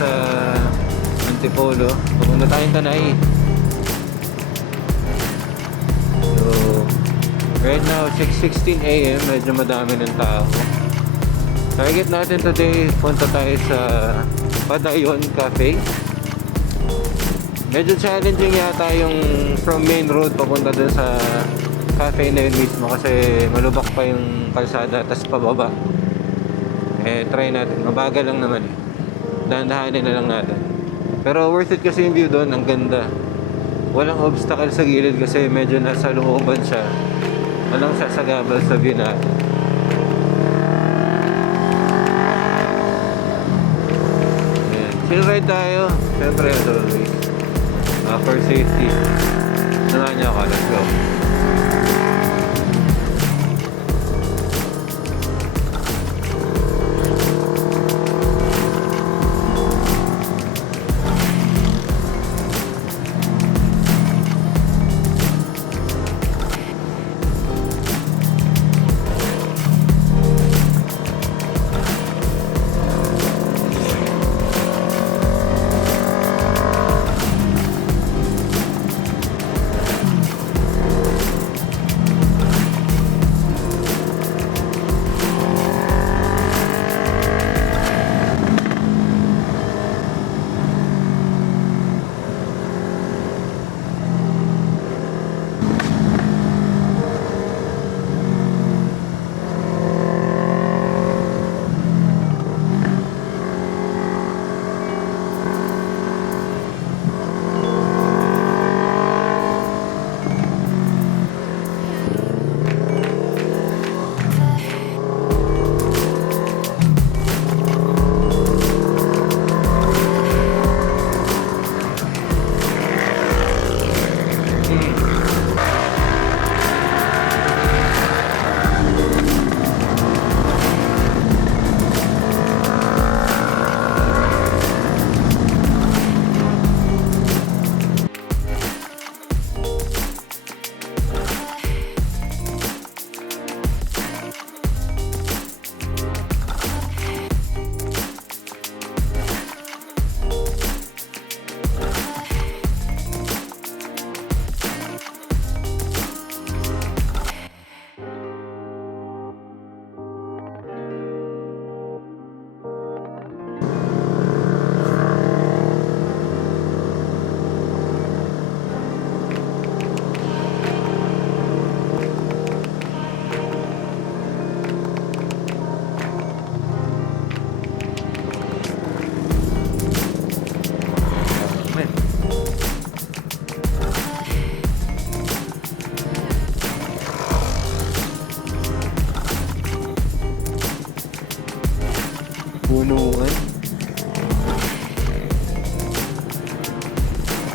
sa Antipolo. Pupunta tayong Tanay. So, right now, 6:16 AM. Medyo madami ng tao. Target natin today, punta tayo sa Padayon Cafe. Medyo challenging yata yung from main road papunta dun sa cafe na yun mismo kasi malubak pa yung kalsada tas pababa. Try natin. Mabagal lang naman eh. Dahan-dahanin na lang natin. Pero worth it kasi yung view doon. Ang ganda. Walang obstacle sa gilid kasi medyo nasa looban siya. Walang sasagabal sa view natin. Chill ride tayo. Siyempre, as always. For safety. Samahan niyo ako. Let's go.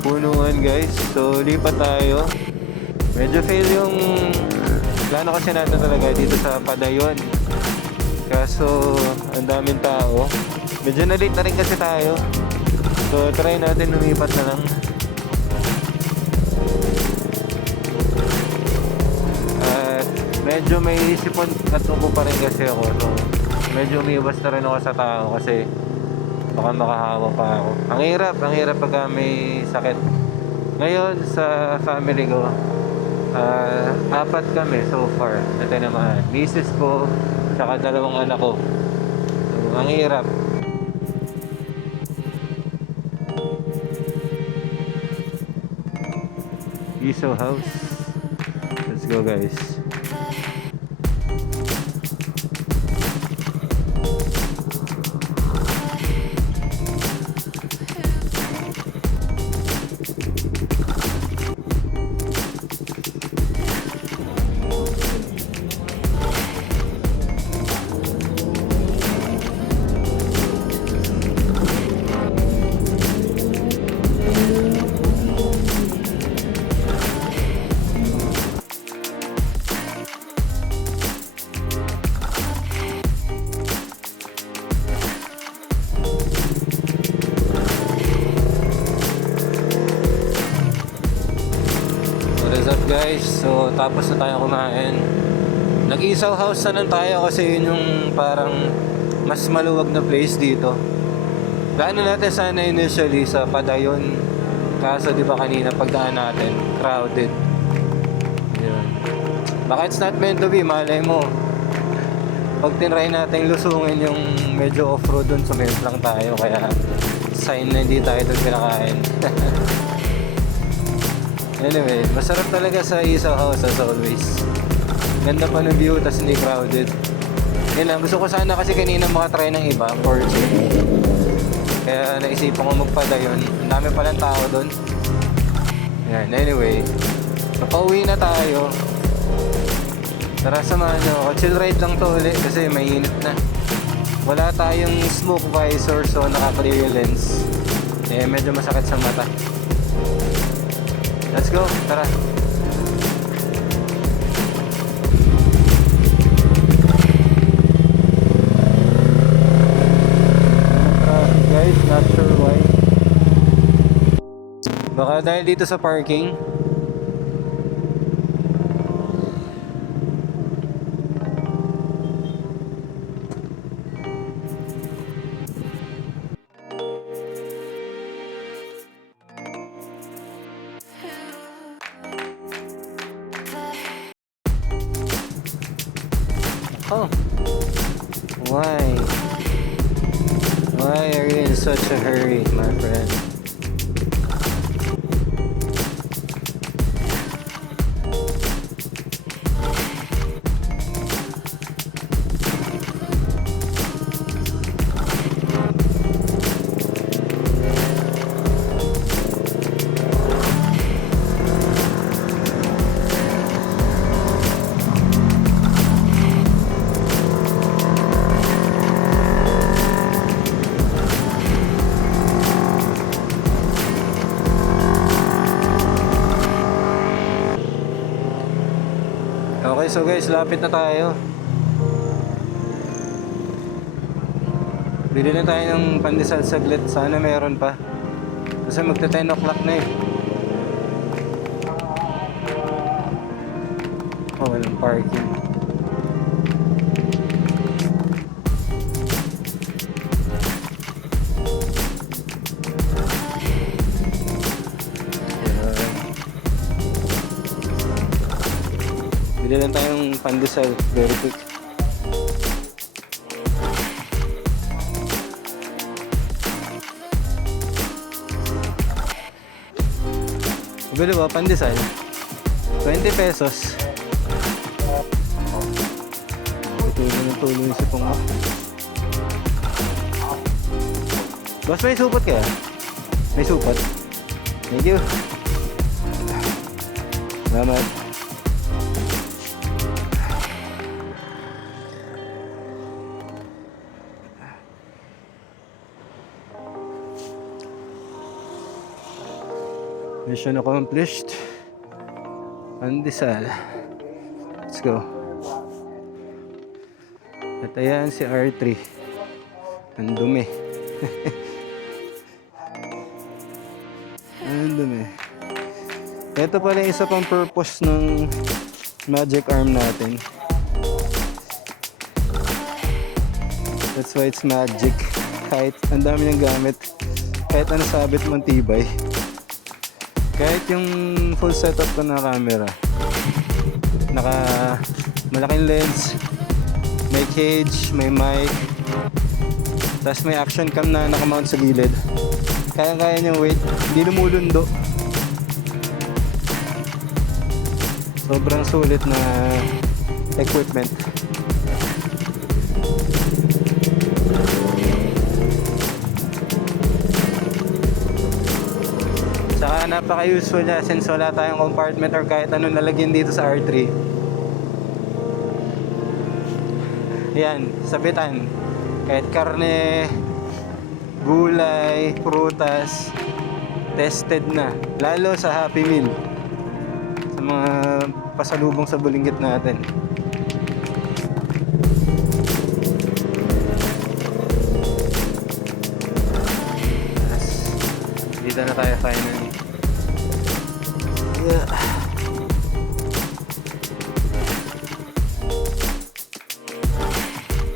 Punuan guys, so lipat tayo. Medyo fail yung plano kasi natin talaga dito sa Padayon, kaso ang daming tao. Medyo na-late na rin kasi tayo, so try natin lumipat na lang. At medyo may sipon at upo pa rin kasi ako, so medyo umiwas na rin ako sa tao kasi baka makahawa pa ako. Ang hirap pagka may sakit. Ngayon sa family ko, 4 kami so far. Ito naman, misis ko, saka 2 anak ko. So, ang hirap. Iso house. Let's go guys. Guys, so tapos na tayo kumain. Nag-Isaw House na lang tayo kasi yun yung parang mas maluwag na place dito. Plano natin sana initially sa Padayon. Kaso di ba kanina pagdaan natin, crowded. Yun. Baka it's not meant to be, malay mo. Pag tinry natin lusungin yung medyo off-road dun, sumayot lang tayo. Kaya sign na hindi tayo dun kinakain. Anyway, masarap talaga sa Isaw House as always. Ganda pa ng view, tas hindi crowded. Yan lang, gusto ko sana kasi kanina makatry ng iba, porche. Kaya naisipan ko magpadayon. Ang dami palang tao doon. Yan, anyway. Napauwi na tayo. Tara, samahan nyo ako. Chill ride lang to ulit kasi mainit na. Wala tayong smoke visor so naka-clear lens. Eh, medyo masakit sa mata. Let's go, tara. Guys, not sure why. Baka dahil dito sa parking. Oh, why? Why are you in such a hurry, my friend? Okay, so guys, lapit na tayo. Bili na tayo ng pandesal saglit. Sana meron pa. Kasi magta 10 o'clock na eh. Oh, walang parking. Bili lang tayong pandesal, very quick. Bili ba pandesal? 20 pesos. Tulong yung sipong mo. Boss, may supot kaya? May supot. Thank you. Salamat. Mission accomplished. Pandesal. Let's go. At ayan si R3. Ang dumi. Ang dumi. Ito pala yung isa pang purpose ng magic arm natin. That's why it's magic. Kahit ang dami niyang gamit, kahit ano sabit mong tibay. Kahit yung full setup ko na camera, naka malaking lens, may cage, may mic, tapos may action cam na nakamount sa gilid. Kaya niyang weight, hindi lumulundo. Sobrang sulit na equipment. Saka napaka-useful niya since wala tayong compartment or kahit anong lalagyan dito sa R3. Yan, sabitan. Kahit karne, gulay, prutas, tested na. Lalo sa Happy Meal. Sa mga pasalubong sa bulinggit natin. Dito na tayo finally. Yeah.